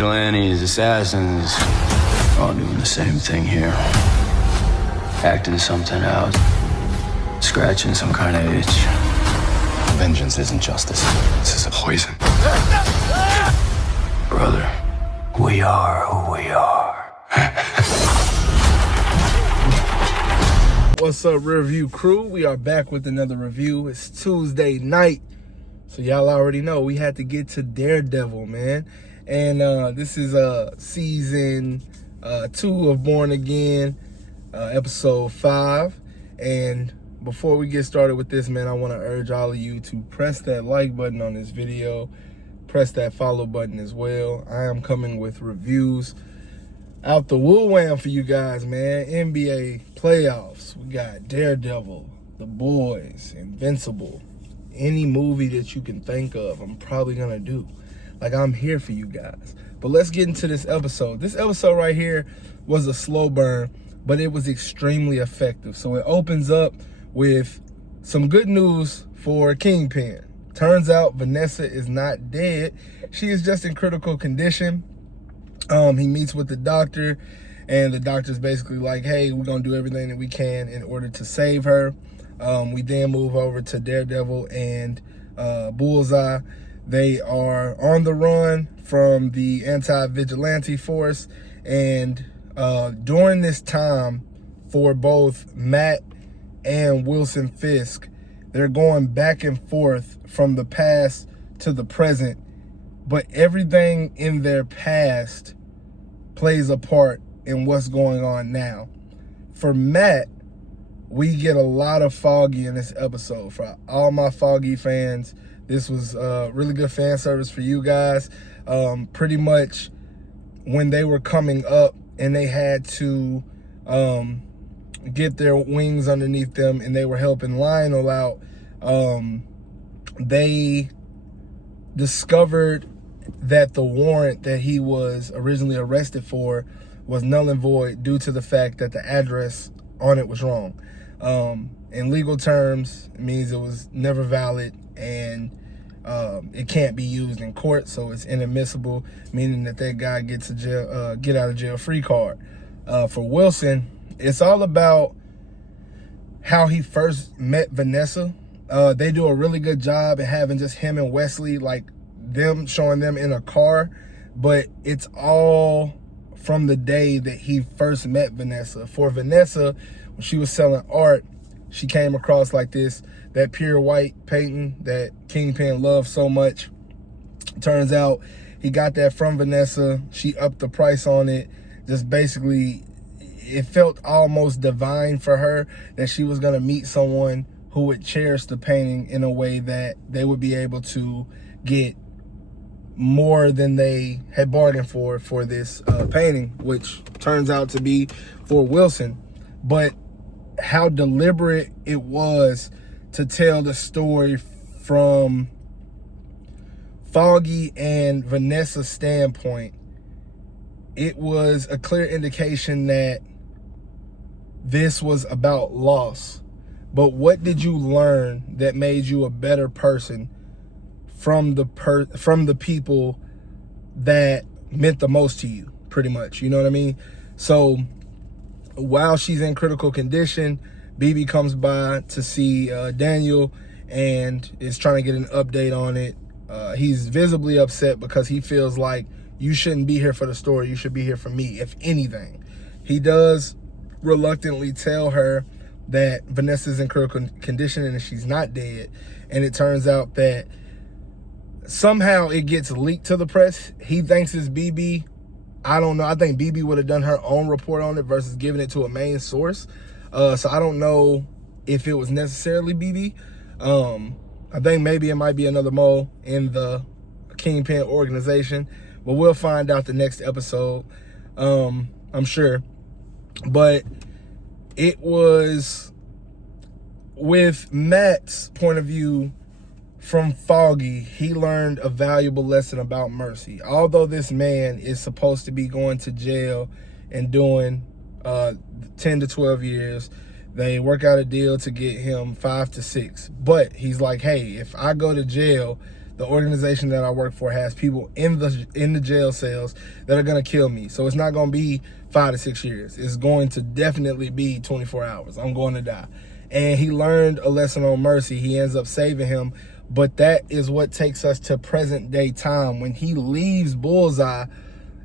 Vigilantes, assassins, all doing the same thing here. Acting something out, scratching some kind of itch. Vengeance isn't justice. This is a poison. Brother, we are who we are. What's up, Rearview crew? We are back with another review. It's Tuesday night, so y'all already know we had to get to Daredevil, man. And this is season 2 of Born Again, episode 5. And before we get started with this, man, I want to urge all of you to press that like button on this video, press that follow button as well. I am coming with reviews out the woo-wham for you guys, man. NBA playoffs. We got Daredevil, The Boys, Invincible. Any movie that you can think of, I'm probably gonna do. Like, I'm here for you guys. But let's get into this episode. This episode right here was a slow burn, but it was extremely effective. So it opens up with some good news for Kingpin. Turns out Vanessa is not dead. She is just in critical condition. He meets with the doctor, and the doctor's basically like, hey, we're going to do everything that we can in order to save her. We then move over to Daredevil and Bullseye. They are on the run from the anti-vigilante force, and during this time, for both Matt and Wilson Fisk, they're going back and forth from the past to the present, but everything in their past plays a part in what's going on now. For Matt, we get a lot of Foggy in this episode. For all my Foggy fans, this was really good fan service for you guys. Pretty much when they were coming up and they had to get their wings underneath them and they were helping Lionel out, they discovered that the warrant that he was originally arrested for was null and void due to the fact that the address on it was wrong. In legal terms, it means it was never valid, and it can't be used in court, so it's inadmissible, meaning that that guy gets a jail, get out of jail free card. For Wilson, it's all about how he first met Vanessa. They do a really good job at having just him and Wesley, like them showing them in a car, but it's all from the day that he first met Vanessa. For Vanessa, when she was selling art, she came across like that pure white painting that Kingpin loved so much. Turns out he got that from Vanessa. She upped the price on it. Just basically, it felt almost divine for her that she was going to meet someone who would cherish the painting in a way that they would be able to get more than they had bargained for this painting, which turns out to be for Wilson. But how deliberate it was to tell the story from Foggy and Vanessa's standpoint. It was a clear indication that this was about loss. But what did you learn that made you a better person from the people that meant the most to you, pretty much? You know what I mean? So while she's in critical condition, BB comes by to see Daniel and is trying to get an update on it. He's visibly upset because he feels like you shouldn't be here for the story. You should be here for me, if anything. He does reluctantly tell her that Vanessa's in critical condition and that she's not dead. And it turns out that somehow it gets leaked to the press. He thinks it's BB. I don't know. I think BB would have done her own report on it versus giving it to a main source. So I don't know if it was necessarily BB. I think maybe it might be another mole in the Kingpin organization. But we'll find out the next episode, I'm sure. But it was, with Matt's point of view, from Foggy, he learned a valuable lesson about mercy. Although this man is supposed to be going to jail and doing 10 to 12 years, they work out a deal to get him 5 to 6. But he's like, hey, if I go to jail, the organization that I work for has people in the jail cells that are gonna kill me. So it's not gonna be 5 to 6 years. It's going to definitely be 24 hours. I'm going to die. And he learned a lesson on mercy. He ends up saving him. But that is what takes us to present day time. When he leaves Bullseye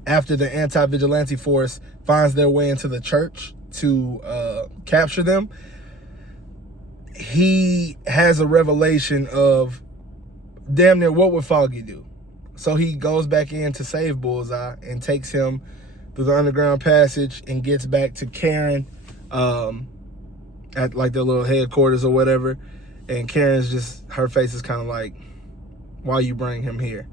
after the anti-vigilante force finds their way into the church to capture them, he has a revelation of damn near what would Foggy do. So he goes back in to save Bullseye and takes him through the underground passage and gets back to Karen at like their little headquarters or whatever. And Karen's just, her face is kind of like, why you bring him here?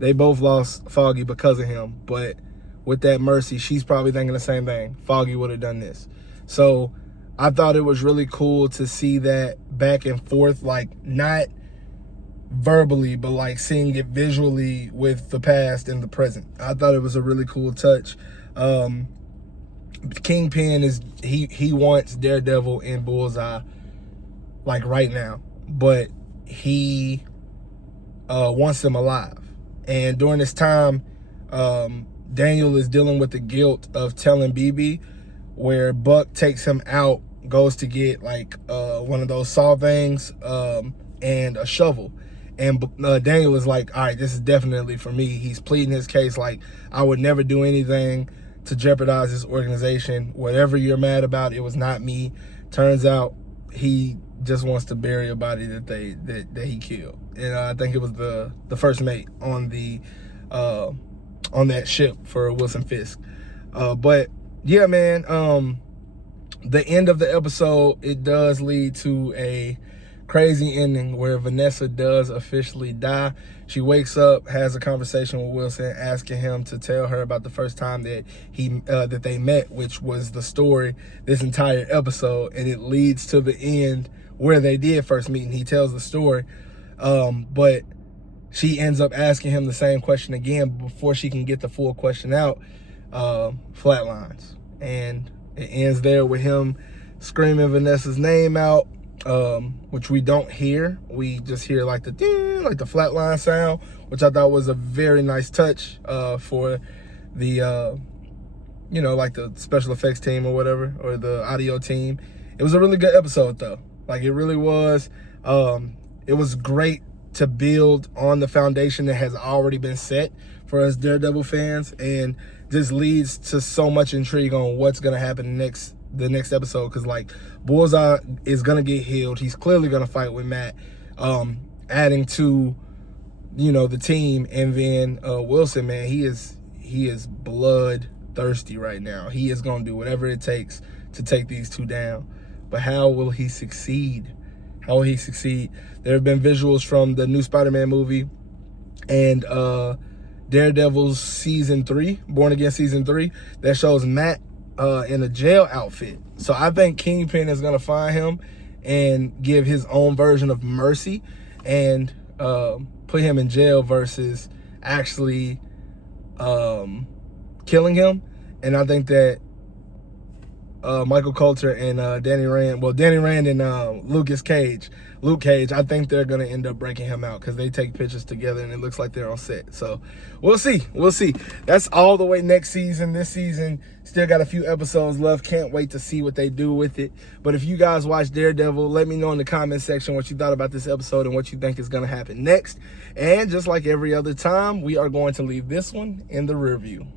They both lost Foggy because of him, but with that mercy, she's probably thinking the same thing. Foggy would have done this. So I thought it was really cool to see that back and forth, like not verbally, but like seeing it visually with the past and the present. I thought it was a really cool touch. Kingpin is, he wants Daredevil and Bullseye like right now, but he wants them alive. And during this time, Daniel is dealing with the guilt of telling BB, where Buck takes him out, goes to get like one of those saw things and a shovel. And Daniel is like, all right, this is definitely for me. He's pleading his case like, I would never do anything to jeopardize this organization. Whatever you're mad about, it was not me. Turns out he just wants to bury a body that he killed. And I think it was the first mate on the on that ship for Wilson Fisk. But yeah, man, the end of the episode, it does lead to a crazy ending where Vanessa does officially die. She wakes up, has a conversation with Wilson, asking him to tell her about the first time that that they met, which was the story this entire episode, and it leads to the end where they did first meet, and he tells the story. But she ends up asking him the same question again before she can get the full question out. Flatlines, and it ends there with him screaming Vanessa's name out, which we don't hear. We just hear like the ding, like the flatline sound, which I thought was a very nice touch for the you know, like the special effects team or whatever, or the audio team. It was a really good episode though. Like it really was. It was great to build on the foundation that has already been set for us Daredevil fans, and just leads to so much intrigue on what's gonna happen the next episode. Because like Bullseye is gonna get healed. He's clearly gonna fight with Matt, adding to, you know, the team. And then Wilson, man, he is blood thirsty right now. He is gonna do whatever it takes to take these two down. But how will he succeed? How will he succeed? There have been visuals from the new Spider-Man movie and Daredevil's season 3, Born Again season 3, that shows Matt in a jail outfit. So I think Kingpin is gonna find him and give his own version of mercy and put him in jail versus actually killing him. And I think that Michael Coulter and Danny Rand and Luke Cage, I think they're gonna end up breaking him out because they take pictures together and it looks like they're on set. So we'll see. That's all the way next season. This season still got a few episodes left. Can't wait to see what they do with it. But if you guys watch Daredevil, let me know in the comment section what you thought about this episode and what you think is gonna happen next. And just like every other time, we are going to leave this one in the rear view.